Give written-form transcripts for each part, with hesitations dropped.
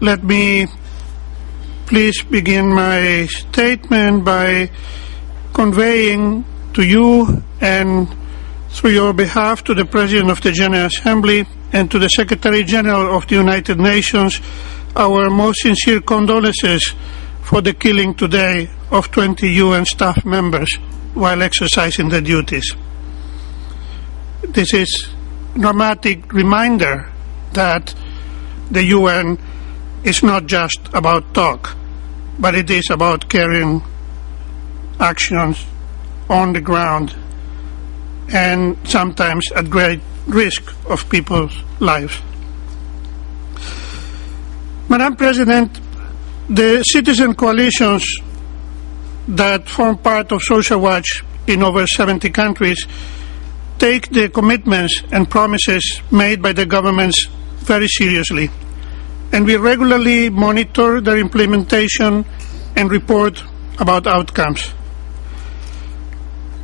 let me please begin my statement by conveying to you and through your behalf to the President of the General Assembly and to the Secretary General of the United Nations our most sincere condolences for the killing today of 20 UN staff members while exercising their duties. This is a dramatic reminder that the UN is not just about talk, but it is about carrying actions on the ground and sometimes at great risk of people's lives. Madam President, the citizen coalitions that form part of Social Watch in over 70 countries take the commitments and promises made by the governments very seriously, and we regularly monitor their implementation and report about outcomes.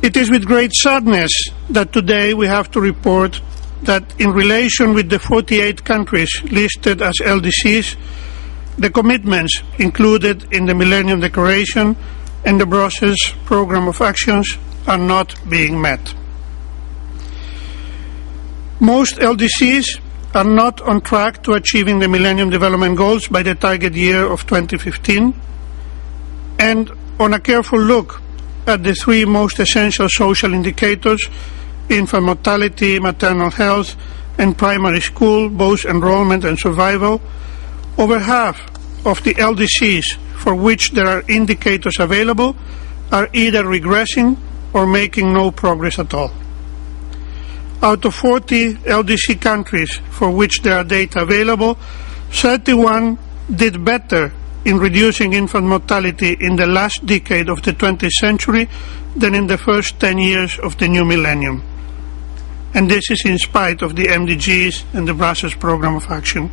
It is with great sadness that today we have to report that in relation with the 48 countries listed as LDCs, the commitments included in the Millennium Declaration and the Brussels Programme of Actions are not being met. Most LDCs are not on track to achieving the Millennium Development Goals by the target year of 2015, and on a careful look at the three most essential social indicators, infant mortality, maternal health, and primary school, both enrollment and survival, over half of the LDCs for which there are indicators available are either regressing or making no progress at all. Out of 40 LDC countries for which there are data available, 31 did better in reducing infant mortality in the last decade of the 20th century than in the first 10 years of the new millennium. And this is in spite of the MDGs and the Brussels Programme of Action.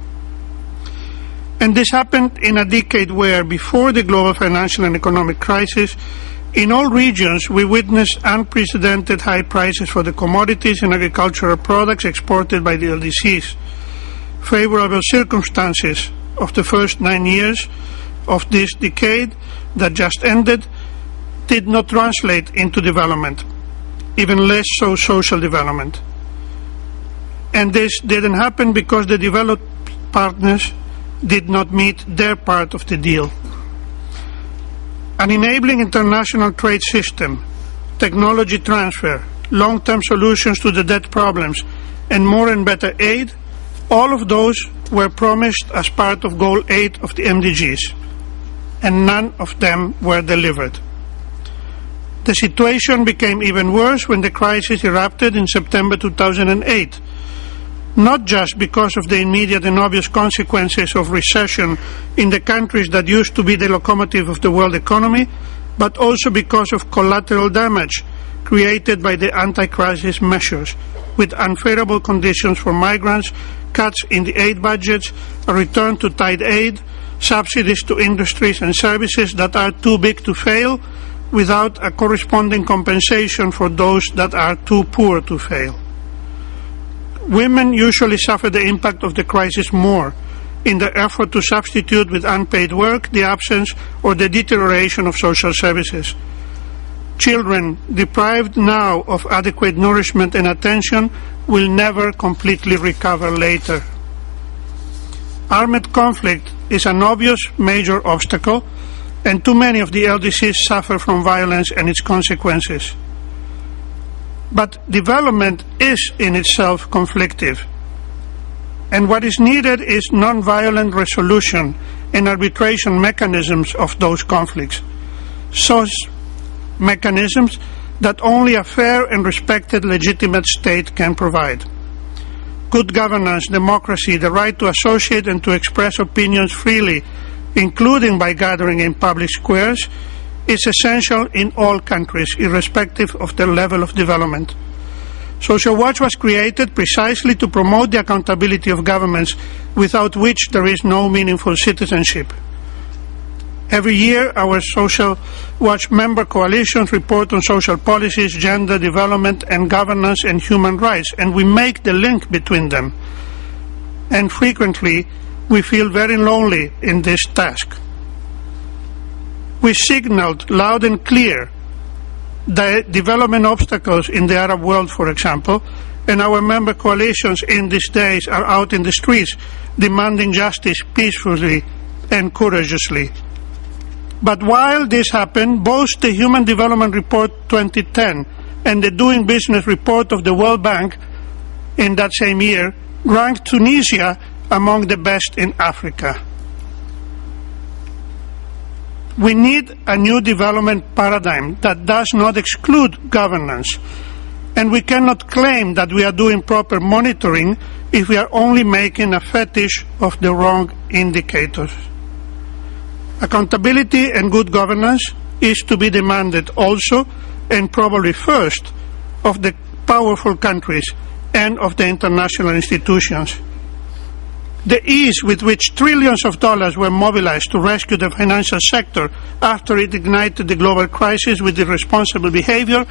And this happened in a decade where, before the global financial and economic crisis, in all regions we witnessed unprecedented high prices for the commodities and agricultural products exported by the LDCs. Favorable circumstances of the first 9 years of this decade that just ended did not translate into development, even less so social development. And this didn't happen because the developed partners did not meet their part of the deal. An enabling international trade system, technology transfer, long-term solutions to the debt problems, and more and better aid, all of those were promised as part of Goal 8 of the MDGs, and none of them were delivered. The situation became even worse when the crisis erupted in September 2008, not just because of the immediate and obvious consequences of recession in the countries that used to be the locomotive of the world economy, but also because of collateral damage created by the anti-crisis measures, with unfavorable conditions for migrants, cuts in the aid budgets, a return to tight aid, subsidies to industries and services that are too big to fail, without a corresponding compensation for those that are too poor to fail. Women usually suffer the impact of the crisis more in the effort to substitute with unpaid work the absence or the deterioration of social services. Children deprived now of adequate nourishment and attention will never completely recover later. Armed conflict is an obvious major obstacle, and too many of the LDCs suffer from violence and its consequences. But development is in itself conflictive, and what is needed is non-violent resolution and arbitration mechanisms of those conflicts, such mechanisms that only a fair and respected legitimate state can provide. Good governance, democracy, the right to associate and to express opinions freely, including by gathering in public squares, is essential in all countries, irrespective of their level of development. Social Watch was created precisely to promote the accountability of governments, without which there is no meaningful citizenship. Every year, our Social Watch member coalitions report on social policies, gender development, and governance and human rights, and we make the link between them. And frequently, we feel very lonely in this task. We signaled loud and clear the development obstacles in the Arab world, for example, and our member coalitions in these days are out in the streets demanding justice peacefully and courageously. But while this happened, both the Human Development Report 2010 and the Doing Business report of the World Bank in that same year ranked Tunisia among the best in Africa. We need a new development paradigm that does not exclude governance, and we cannot claim that we are doing proper monitoring if we are only making a fetish of the wrong indicators. Accountability and good governance is to be demanded also, and probably first, of the powerful countries and of the international institutions. The ease with which trillions of dollars were mobilized to rescue the financial sector after it ignited the global crisis with irresponsible behavior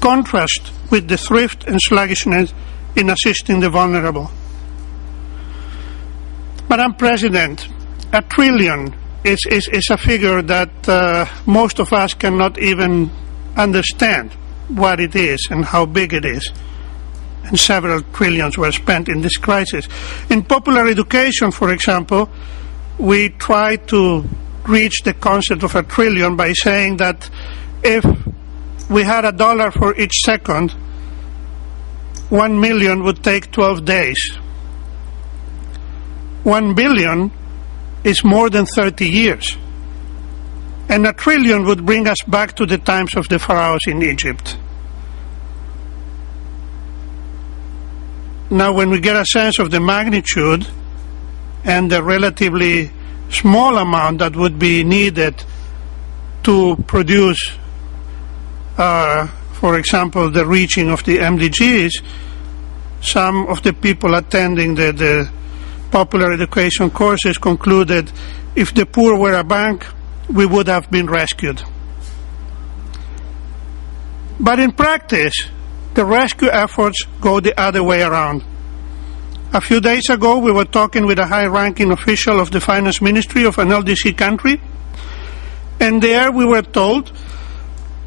contrasts with the thrift and sluggishness in assisting the vulnerable. Madam President, $1 trillion is a figure that most of us cannot even understand what it is and how big it is. And several trillions were spent in this crisis. In popular education, for example, we try to reach the concept of $1 trillion by saying that if we had $1 for each second, 1 million would take 12 days. 1 billion is more than 30 years. And $1 trillion would bring us back to the times of the pharaohs in Egypt. Now, when we get a sense of the magnitude and the relatively small amount that would be needed to produce, for example, the reaching of the MDGs, some of the people attending the popular education courses concluded if the poor were a bank, we would have been rescued. But in practice, the rescue efforts go the other way around. A few days ago, we were talking with a high-ranking official of the finance ministry of an LDC country, and there we were told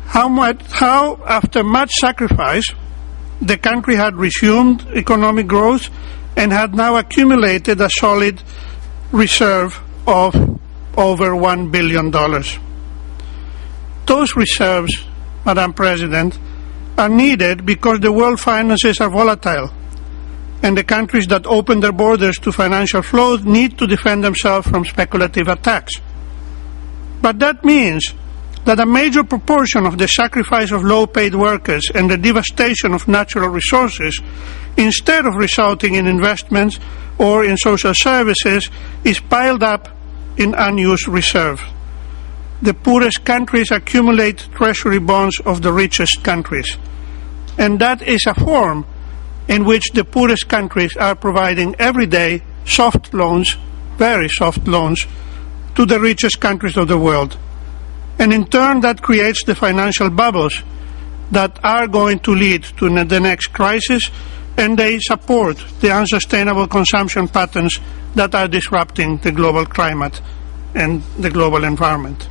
how after much sacrifice, the country had resumed economic growth and had now accumulated a solid reserve of over $1 billion. Those reserves, Madam President, are needed because the world finances are volatile, and the countries that open their borders to financial flows need to defend themselves from speculative attacks. But that means that a major proportion of the sacrifice of low-paid workers and the devastation of natural resources, instead of resulting in investments or in social services, is piled up in unused reserve. The poorest countries accumulate treasury bonds of the richest countries. And that is a form in which the poorest countries are providing every day soft loans, very soft loans, to the richest countries of the world. And in turn, that creates the financial bubbles that are going to lead to the next crisis, and they support the unsustainable consumption patterns that are disrupting the global climate and the global environment.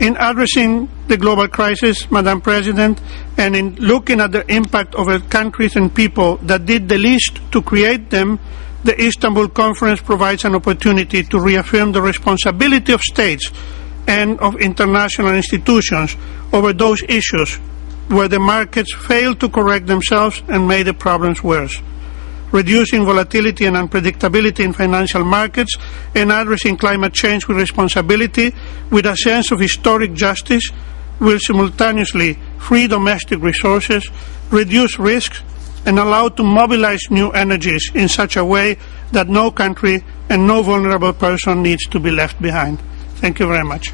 In addressing the global crisis, Madam President, and in looking at the impact of the countries and people that did the least to create them, the Istanbul Conference provides an opportunity to reaffirm the responsibility of states and of international institutions over those issues where the markets failed to correct themselves and made the problems worse. Reducing volatility and unpredictability in financial markets and addressing climate change with responsibility with a sense of historic justice will simultaneously free domestic resources, reduce risks, and allow to mobilize new energies in such a way that no country and no vulnerable person needs to be left behind. Thank you very much.